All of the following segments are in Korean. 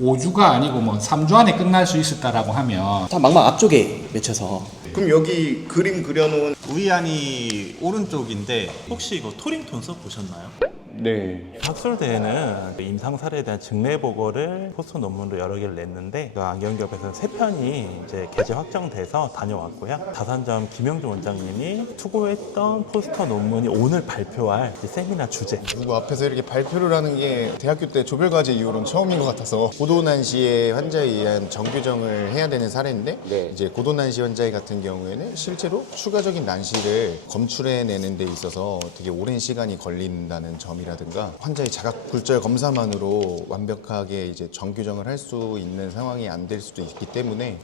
5주가 아니고 뭐 3주 안에 끝날 수 있었다라고 하면 다 망막 앞쪽에 맺혀서. 그럼 여기 그림 그려놓은 우이안이 오른쪽인데 혹시 이거 토링톤 써 보셨나요? 네. 학술대회는 임상 사례에 대한 증례 보고를 포스터 논문으로 여러 개를 냈는데 그 안경기업에서 3편이 이제 게재 확정돼서 다녀왔고요. 다산점 김영준 원장님이 투고했던 포스터 논문이 오늘 발표할 이제 세미나 주제. 누구 앞에서 이렇게 발표를 하는 게 대학교 때 조별과제 이후로는 처음인 것 같아서 고도난시의 환자에 의한 정규정을 해야 되는 사례인데 이제 고도난시 환자 같은 경우에는 실제로 추가적인 난시를 검출해내는 데 있어서 되게 오랜 시간이 걸린다는 점이라든가 환자의 자각 굴절 검사만으로 완벽하게 이제 정규정을 할 수 있는 상황이 안 될 수도 있기 때문에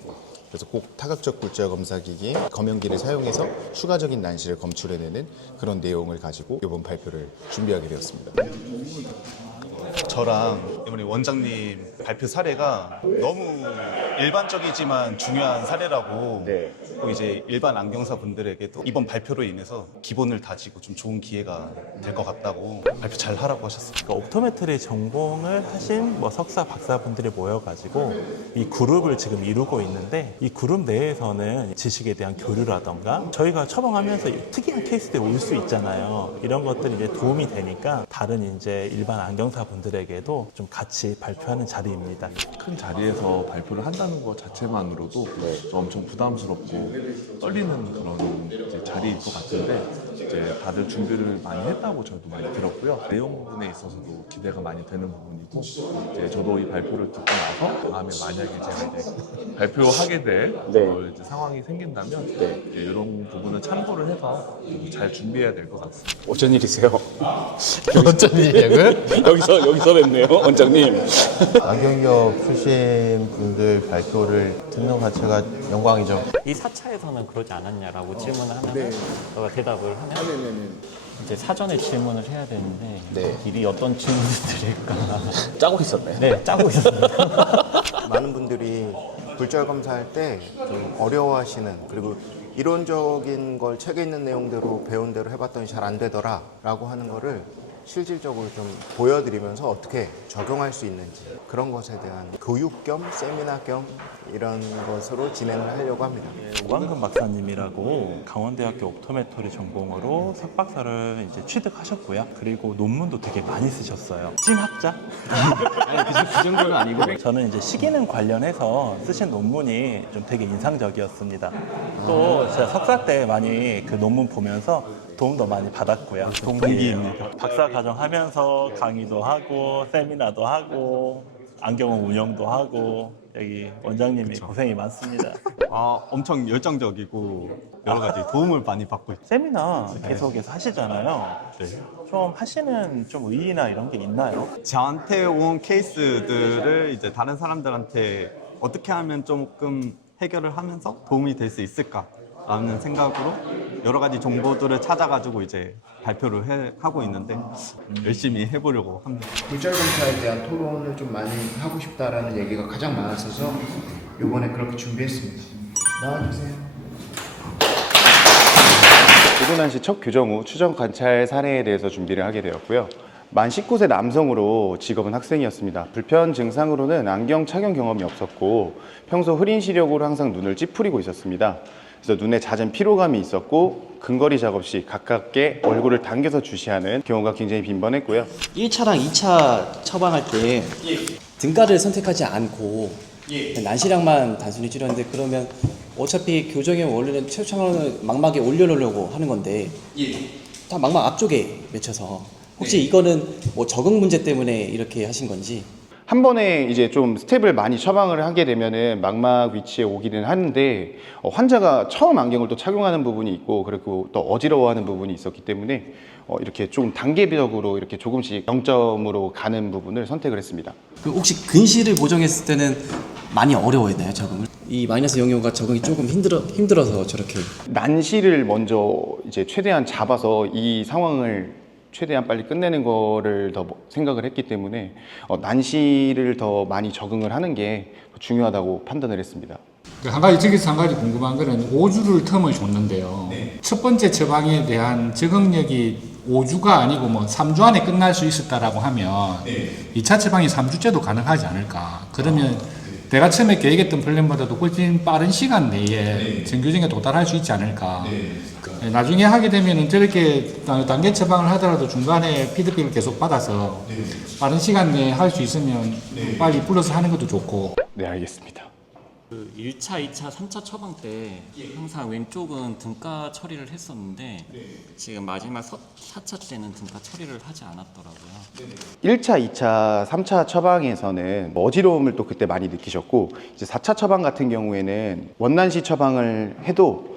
그래서 꼭 타각적 굴절 검사 기기에 검연기를 사용해서 추가적인 난시를 검출해내는 그런 내용을 가지고 이번 발표를 준비하게 되었습니다. 저랑 이번에 원장님 발표 사례가 너무 일반적이지만 중요한 사례라고 꼭 이제 일반 안경사 분들에게도 이번 발표로 인해서 기본을 다지고 좀 좋은 기회가 될 것 같다고 발표 잘 하라고 하셨습니다. 그러니까 옵토메트리 전공을 하신 뭐 석사, 박사분들이 모여가지고 이 그룹을 지금 이루고 있는데 이 그룹 내에서는 지식에 대한 교류라던가 저희가 처방하면서 특이한 케이스들이 올 수 있잖아요. 이런 것들이 이제 도움이 되니까 다른 이제 일반 안경사 분들에게도 좀 같이 발표하는 자리입니다. 큰 자리에서 발표를 한다는 것 자체만으로도 엄청 부담스럽고 떨리는 그런 이제 자리일 것 같은데 이제 다들 준비를 많이 했다고 저도 많이 들었고요. 내용 부분에 있어서도 기대가 많이 되는 부분이고 이제 저도 이 발표를 듣고 나서 다음에 만약에 제가 이제 발표하게 될 이제 상황이 생긴다면 이제 이런 부분을 참고를 해서 잘 준비해야 될 것 같습니다. 어쩐 일이세요? 어쩐 일이냐고요? 여기서 뵙네요, 원장님. 안경기업 출신 분들 발표를 듣는 것 자체가 영광이죠. 이 4차에서는 그러지 않았냐라고 질문을 하면 너가 대답을 하면 이제 사전에 질문을 해야 되는데 미리 어떤 질문을 드릴까 짜고 있었네. 네, 짜고 있었습니다. 많은 분들이 굴절 검사할 때 좀 어려워하시는 그리고 이론적인 걸 책에 있는 내용대로 배운 대로 해봤더니 잘 안 되더라 라고 하는 거를 실질적으로 좀 보여드리면서 어떻게 적용할 수 있는지 그런 것에 대한 교육 겸 세미나 겸 이런 것으로 진행을 하려고 합니다. 오광근 박사님이라고 강원대학교 옵토메트리 전공으로 석박사를 이제 취득하셨고요. 그리고 논문도 되게 많이 쓰셨어요. 찐학자? 그 정도는 아니고. 저는 이제 시기능 관련해서 쓰신 논문이 좀 되게 인상적이었습니다. 또 제가 석사 때 많이 그 논문 보면서 도움도 많이 받았고요. 동기입니다. 박사 과정 하면서 강의도 하고 세미나도 하고 안경원 운영도 하고 여기 원장님이 고생이 많습니다. 엄청 열정적이고 여러 가지 도움을 많이 받고 있죠. 세미나 계속해서 하시잖아요. 좀 하시는 좀 의의나 이런 게 있나요? 저한테 온 케이스들을 이제 다른 사람들한테 어떻게 하면 조금 해결을 하면서 도움이 될 수 있을까라는 생각으로 여러 가지 정보들을 찾아가지고 이제 발표를 하고 있는데 열심히 해보려고 합니다. 굴절 검사에 대한 토론을 좀 많이 하고 싶다라는 얘기가 가장 많았어서 이번에 그렇게 준비했습니다. 나와주세요. 고도난시 첫 교정 후 추정 관찰 사례에 대해서 준비를 하게 되었고요. 만 19세 남성으로 직업은 학생이었습니다. 불편 증상으로는 안경 착용 경험이 없었고 평소 흐린 시력으로 항상 눈을 찌푸리고 있었습니다. 그래서 눈에 잦은 피로감이 있었고 근거리 작업 시 가깝게 얼굴을 당겨서 주시하는 경우가 굉장히 빈번했고요. 1차랑 2차 처방할 때 등가를 선택하지 않고 난시량만 단순히 치료하는데 그러면 어차피 교정의 원리는 최초창으로는 망막에 올려놓으려고 하는 건데 다 망막 앞쪽에 맺혀서 혹시 이거는 뭐 적응 문제 때문에 이렇게 하신 건지? 한 번에 이제 좀 스텝을 많이 처방을 하게 되면은 망막 위치에 오기는 하는데 환자가 처음 안경을 또 착용하는 부분이 있고 그리고 또 어지러워하는 부분이 있었기 때문에 이렇게 좀 단계적으로 이렇게 조금씩 0점으로 가는 부분을 선택을 했습니다. 그 혹시 근시를 보정했을 때는 많이 어려워했나요, 적응을? 이 마이너스 영역가 적응이 조금 힘들어서 저렇게 난시를 먼저 이제 최대한 잡아서 이 상황을 최대한 빨리 끝내는 거를 더 생각을 했기 때문에 난시를 더 많이 적응을 하는 게 중요하다고 판단을 했습니다. 한 가지 저기서 한 가지 궁금한 거는 5주를 텀을 줬는데요. 첫 번째 처방에 대한 적응력이 5주가 아니고 뭐 3주 안에 끝날 수 있었다라고 하면 2차 처방이 3주째도 가능하지 않을까. 그러면 내가 처음에 계획했던 플랜보다도 훨씬 빠른 시간 내에 정규정에 도달할 수 있지 않을까. 나중에 하게 되면은 저렇게 단계 처방을 하더라도 중간에 피드백을 계속 받아서 빠른 시간 내에 할 수 있으면 빨리 불러서 하는 것도 좋고. 네, 알겠습니다. 그 1차, 2차, 3차 처방 때 항상 왼쪽은 등가 처리를 했었는데 지금 마지막 4차 때는 등가 처리를 하지 않았더라고요. 1차, 2차, 3차 처방에서는 어지러움을 또 그때 많이 느끼셨고 이제 4차 처방 같은 경우에는 원난시 처방을 해도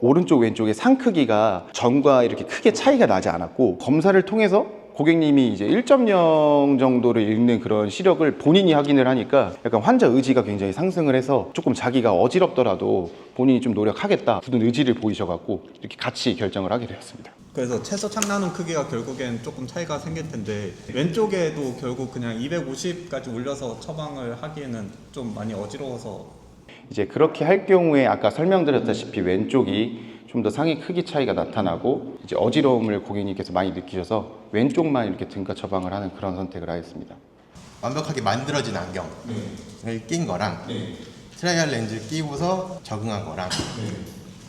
오른쪽 왼쪽의 상 크기가 전과 이렇게 크게 차이가 나지 않았고 검사를 통해서 고객님이 이제 1.0 정도를 읽는 그런 시력을 본인이 확인을 하니까 약간 환자 의지가 굉장히 상승을 해서 조금 자기가 어지럽더라도 본인이 좀 노력하겠다 굳은 의지를 보이셔갖고 이렇게 같이 결정을 하게 되었습니다. 그래서 최소 창나눈 크기가 결국엔 조금 차이가 생길 텐데 왼쪽에도 결국 그냥 250까지 올려서 처방을 하기에는 좀 많이 어지러워서 이제 그렇게 할 경우에 아까 설명드렸다시피 왼쪽이 좀 더 상의 크기 차이가 나타나고 이제 어지러움을 고객님께서 많이 느끼셔서 왼쪽만 이렇게 등가 처방을 하는 그런 선택을 하였습니다. 완벽하게 만들어진 안경을 낀 거랑 트라이얼 렌즈를 끼고서 적응한 거랑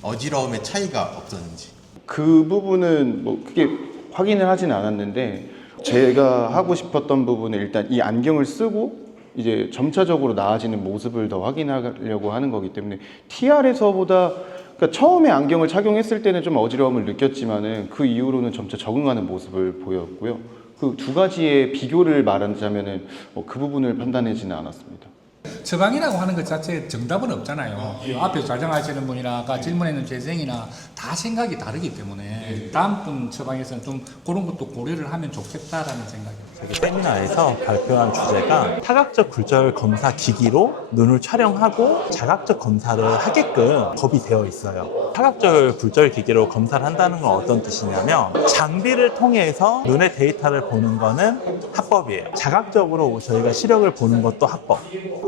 어지러움의 차이가 없었는지. 그 부분은 뭐 크게 확인을 하진 않았는데 제가 하고 싶었던 부분은 일단 이 안경을 쓰고 이제 점차적으로 나아지는 모습을 더 확인하려고 하는 거기 때문에 TR에서보다 그러니까 처음에 안경을 착용했을 때는 좀 어지러움을 느꼈지만은 그 이후로는 점차 적응하는 모습을 보였고요. 그 두 가지의 비교를 말하자면은 그 부분을 판단하지는 않았습니다. 처방이라고 하는 것 자체에 정답은 없잖아요. 앞에서 자정하시는 분이나 아까 질문했는 재생이나 다 생각이 다르기 때문에 다음번 처방에서는 좀 그런 것도 고려를 하면 좋겠다라는 생각이에요. 저희 세미나에서 발표한 주제가 타각적 굴절 검사 기기로 눈을 촬영하고 자각적 검사를 하게끔 법이 되어 있어요. 타각적 굴절 기기로 검사를 한다는 건 어떤 뜻이냐면 장비를 통해서 눈의 데이터를 보는 거는 합법이에요. 자각적으로 저희가 시력을 보는 것도 합법.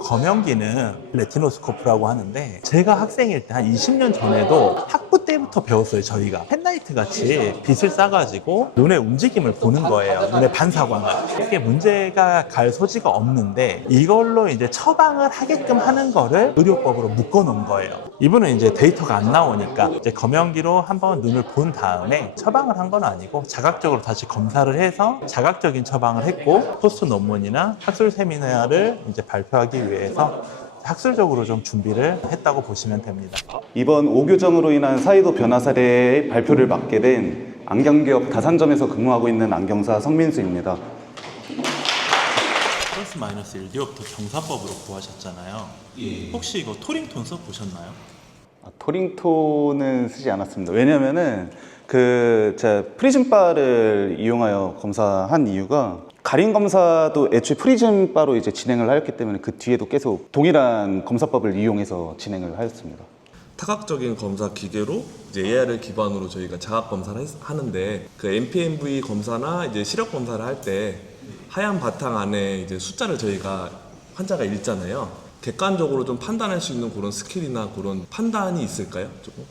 검연기는 레티노스코프라고 하는데 제가 학생일 때 한 20년 전에도 학부 때부터 배웠어요. 저희가 펜라이트 같이 빛을 쏴가지고 눈의 움직임을 보는 거예요. 눈의 반사광을. 이게 문제가 갈 소지가 없는데 이걸로 이제 처방을 하게끔 하는 거를 의료법으로 묶어 놓은 거예요. 이분은 이제 데이터가 안 나오니까 이제 검연기로 한번 눈을 본 다음에 처방을 한 건 아니고 자각적으로 다시 검사를 해서 자각적인 처방을 했고 포스트 논문이나 학술 세미나를 이제 발표하기 위해서 학술적으로 좀 준비를 했다고 보시면 됩니다. 이번 5교정으로 인한 사이도 변화 사례의 발표를 맡게 된 안경기업 다산점에서 근무하고 있는 안경사 성민수입니다. 플러스 마이너스 1디옵터 경사법으로 구하셨잖아요. 혹시 이거 토링톤 써보셨나요? 토링톤은 쓰지 않았습니다. 왜냐면은 제가 프리즘바를 이용하여 검사한 이유가 가림 검사도 애초에 프리즘바로 이제 진행을 하였기 때문에 그 뒤에도 계속 동일한 검사법을 이용해서 진행을 하였습니다. 타각적인 검사 기계로 이제 AR을 기반으로 저희가 자각 검사를 하는데 그 MPNV 검사나 이제 시력 검사를 할 때 하얀 바탕 안에 이제 숫자를 저희가 환자가 읽잖아요. 객관적으로 좀 판단할 수 있는 그런 스킬이나 그런 판단이 있을까요? 조금?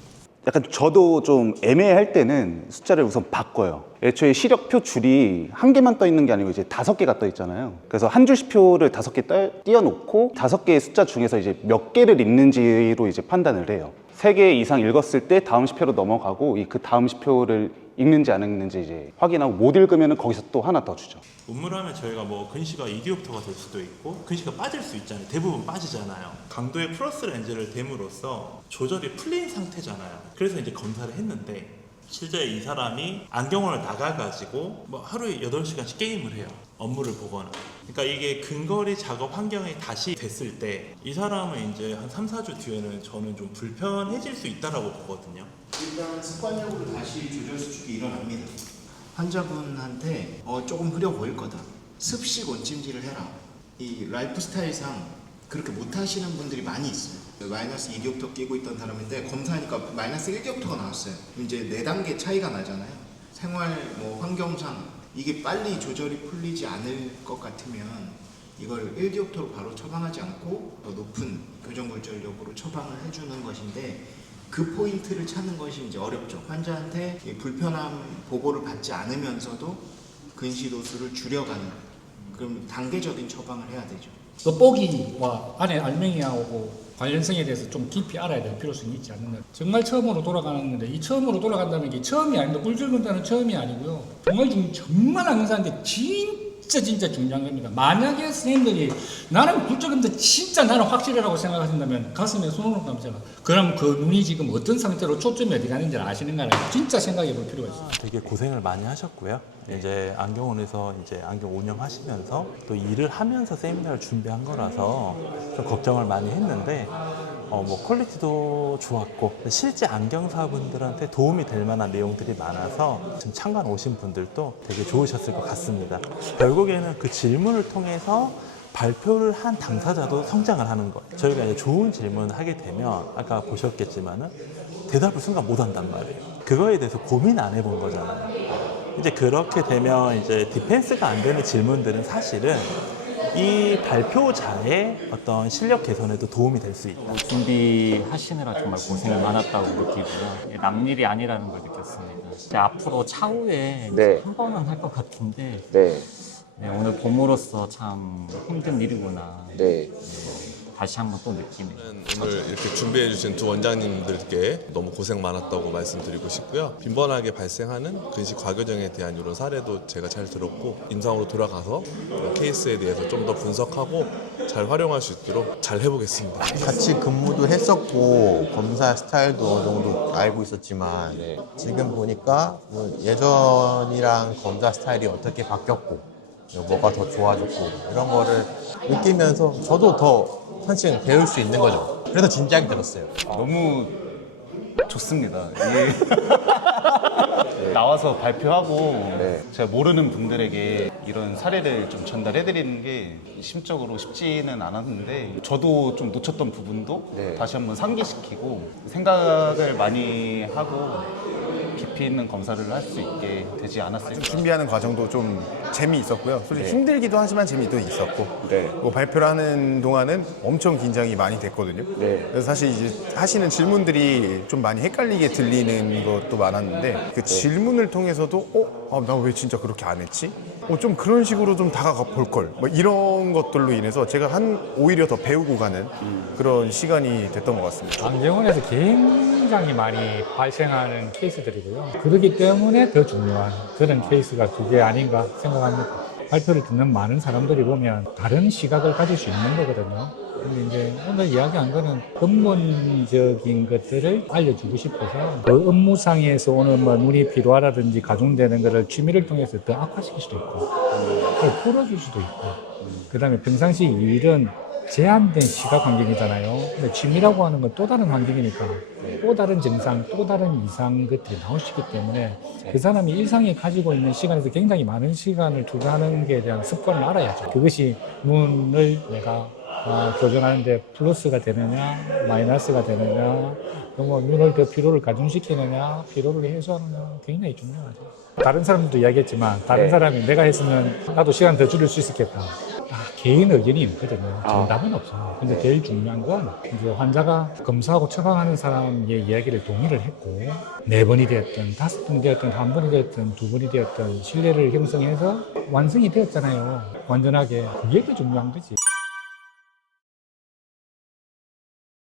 약간 저도 좀 애매할 때는 숫자를 우선 바꿔요. 애초에 시력표 줄이 한 개만 떠 있는 게 아니고 이제 5개가 떠 있잖아요. 그래서 한 줄씩 표를 5개 띄워놓고 5개의 숫자 중에서 이제 몇 개를 읽는지로 이제 판단을 해요. 3개 이상 읽었을 때 다음 시표로 넘어가고 그 다음 시표를 읽는지 안 읽는지 이제 확인하고 못 읽으면 거기서 또 하나 더 주죠. 음물하면 저희가 뭐 근시가 2디옵터가 될 수도 있고 근시가 빠질 수 있잖아요. 대부분 빠지잖아요. 강도의 플러스 렌즈를 댐으로써 조절이 풀린 상태잖아요. 그래서 이제 검사를 했는데 실제 이 사람이 안경을 나가가지고 뭐 하루에 8시간씩 게임을 해요. 업무를 보거나. 그러니까 이게 근거리 작업 환경에 다시 됐을 때 이 사람은 이제 한 3, 4주 뒤에는 저는 좀 불편해질 수 있다라고 보거든요. 일단 습관적으로 다시 조절 수축이 일어납니다. 환자분한테 조금 흐려 보일 거다. 습식 온찜질을 해라. 이 라이프 스타일상 그렇게 못하시는 분들이 많이 있어요. 마이너스 2디옵터 끼고 있던 사람인데 검사하니까 마이너스 1디옵터가 나왔어요. 이제 4단계 차이가 나잖아요. 생활 환경상 이게 빨리 조절이 풀리지 않을 것 같으면 이걸 1디옵터로 바로 처방하지 않고 더 높은 교정굴절력으로 처방을 해주는 것인데 그 포인트를 찾는 것이 이제 어렵죠. 환자한테 이 불편함 보고를 받지 않으면서도 근시 도수를 줄여가는 그럼 단계적인 처방을 해야 되죠. 돋보기와 안에 알맹이하고 관련성에 대해서 좀 깊이 알아야 될 필요성이 있지 않느냐. 정말 처음으로 돌아가는데 이 처음으로 돌아간다는 게 처음이 아닙니다. 꿀줄 건다는 처음이 아니고요. 정말 안 의사인데 진짜 중요한 겁니다. 만약에 선생님들이 나는 굴절 건다 진짜 나는 확실하라고 생각하신다면 가슴에 손을 감자가 그럼 그 눈이 지금 어떤 상태로 초점이 어디 가는지 아시는가를 진짜 생각해 볼 필요가 있습니다. 되게 고생을 많이 하셨고요. 이제 안경원에서 이제 안경 운영하시면서 또 일을 하면서 세미나를 준비한 거라서 좀 걱정을 많이 했는데 뭐 퀄리티도 좋았고 실제 안경사분들한테 도움이 될 만한 내용들이 많아서 지금 참관 오신 분들도 되게 좋으셨을 것 같습니다. 결국에는 그 질문을 통해서 발표를 한 당사자도 성장을 하는 거예요. 저희가 이제 좋은 질문을 하게 되면 아까 보셨겠지만은 대답을 순간 못 한단 말이에요. 그거에 대해서 고민 안 해본 거잖아요. 이제 그렇게 되면 이제 디펜스가 안 되는 질문들은 사실은 이 발표자의 어떤 실력 개선에도 도움이 될 수 있다. 준비하시느라 정말 고생이 많았다고 느끼고요. 남일이 아니라는 걸 느꼈습니다. 이제 앞으로 차후에 네. 한 번은 할 것 같은데 네. 네, 오늘 봄으로서 참 힘든 일이구나. 네. 다시 한번 또 느끼네요. 오늘 이렇게 준비해주신 두 원장님들께 너무 고생 많았다고 말씀드리고 싶고요. 빈번하게 발생하는 근시 과교정에 대한 이런 사례도 제가 잘 들었고 임상으로 돌아가서 이런 케이스에 대해서 좀 더 분석하고 잘 활용할 수 있도록 잘 해보겠습니다. 같이 근무도 했었고 검사 스타일도 어느 정도 알고 있었지만 지금 보니까 뭐 예전이랑 검사 스타일이 어떻게 바뀌었고 뭐가 더 좋아졌고 이런 거를 느끼면서 저도 더 한층 배울 수 있는 거죠. 그래서 진지하게 들었어요. 너무 좋습니다. 나와서 발표하고 제가 모르는 분들에게 이런 사례를 좀 전달해드리는 게 심적으로 쉽지는 않았는데 저도 좀 놓쳤던 부분도 다시 한번 상기시키고 생각을 많이 하고 깊이 있는 검사를 할 수 있게 되지 않았을까. 준비하는 과정도 좀 재미있었고요. 솔직히 힘들기도 하지만 재미도 있었고 뭐 발표를 하는 동안은 엄청 긴장이 많이 됐거든요. 그래서 사실 이제 하시는 질문들이 좀 많이 헷갈리게 들리는 것도 많았는데 그 질문을 통해서도 나 왜 진짜 그렇게 안 했지? 좀 그런 식으로 좀 다가가 볼 걸. 뭐 이런 것들로 인해서 제가 오히려 더 배우고 가는 그런 시간이 됐던 것 같습니다. 안경원에서 굉장히 많이 발생하는 케이스들이고요. 그렇기 때문에 더 중요한 그런 케이스가 그게 아닌가 생각합니다. 발표를 듣는 많은 사람들이 보면 다른 시각을 가질 수 있는 거거든요. 근데 이제 오늘 이야기한 거는 근본적인 것들을 알려주고 싶어서 그 업무상에서 오는 뭐 눈이 피로하다든지 가중되는 거를 취미를 통해서 더 악화시킬 수도 있고 그걸 풀어줄 수도 있고 그다음에 평상시 일은 제한된 시각 환경이잖아요. 근데 취미라고 하는 건 또 다른 환경이니까 또 다른 증상, 또 다른 이상 것들이 나올 수 있기 때문에 그 사람이 일상에 가지고 있는 시간에서 굉장히 많은 시간을 투자하는 게 대한 습관을 알아야죠. 그것이 눈을 내가 교정하는데 플러스가 되느냐, 마이너스가 되느냐, 뭐 눈을 더 피로를 가중시키느냐, 피로를 해소하느냐 굉장히 중요하죠. 다른 사람들도 이야기했지만 다른 사람이 내가 했으면 나도 시간 더 줄일 수 있었겠다. 개인 의견이 있거든요. 정답은 없어요. 근데 제일 중요한 건 이제 환자가 검사하고 처방하는 사람의 이야기를 동의를 했고 4번이 되었든 5번이 되었든 1번이 되었든 2번이 되었든 신뢰를 형성해서 완성이 되었잖아요. 완전하게. 그게 더 중요한 거지.